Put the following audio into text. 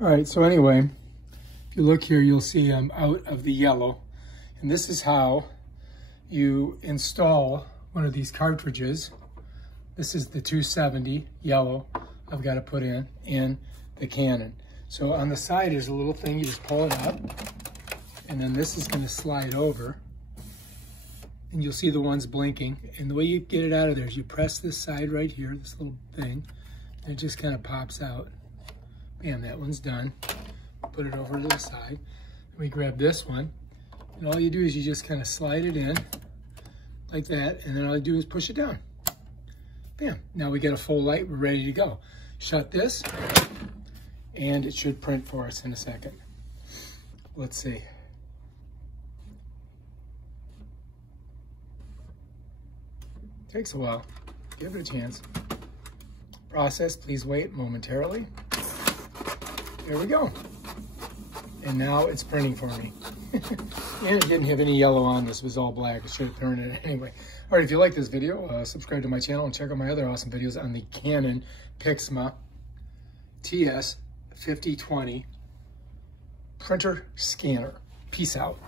All right, so anyway, if you look here, you'll see I'm out of the yellow. And this is how you install one of these cartridges. This is the 270 yellow I've got to put in the Canon. So on the side is a little thing, you just pull it up, and then this is going to slide over, and you'll see the ones blinking. And the way you get it out of there is you press this side right here, this little thing, and it just kind of pops out. Bam, that one's done. Put it over to the side. We grab this one, and all you do is you just kind of slide it in like that, and then all you do is push it down. Bam, now we get a full light, we're ready to go. Shut this, and it should print for us in a second. Let's see. Takes a while, give it a chance. Process, please wait momentarily. There we go. And now it's printing for me. And it didn't have any yellow on this, it was all black. It should have printed it anyway. All right, if you like this video, subscribe to my channel and check out my other awesome videos on the Canon Pixma TS5020 printer scanner. Peace out.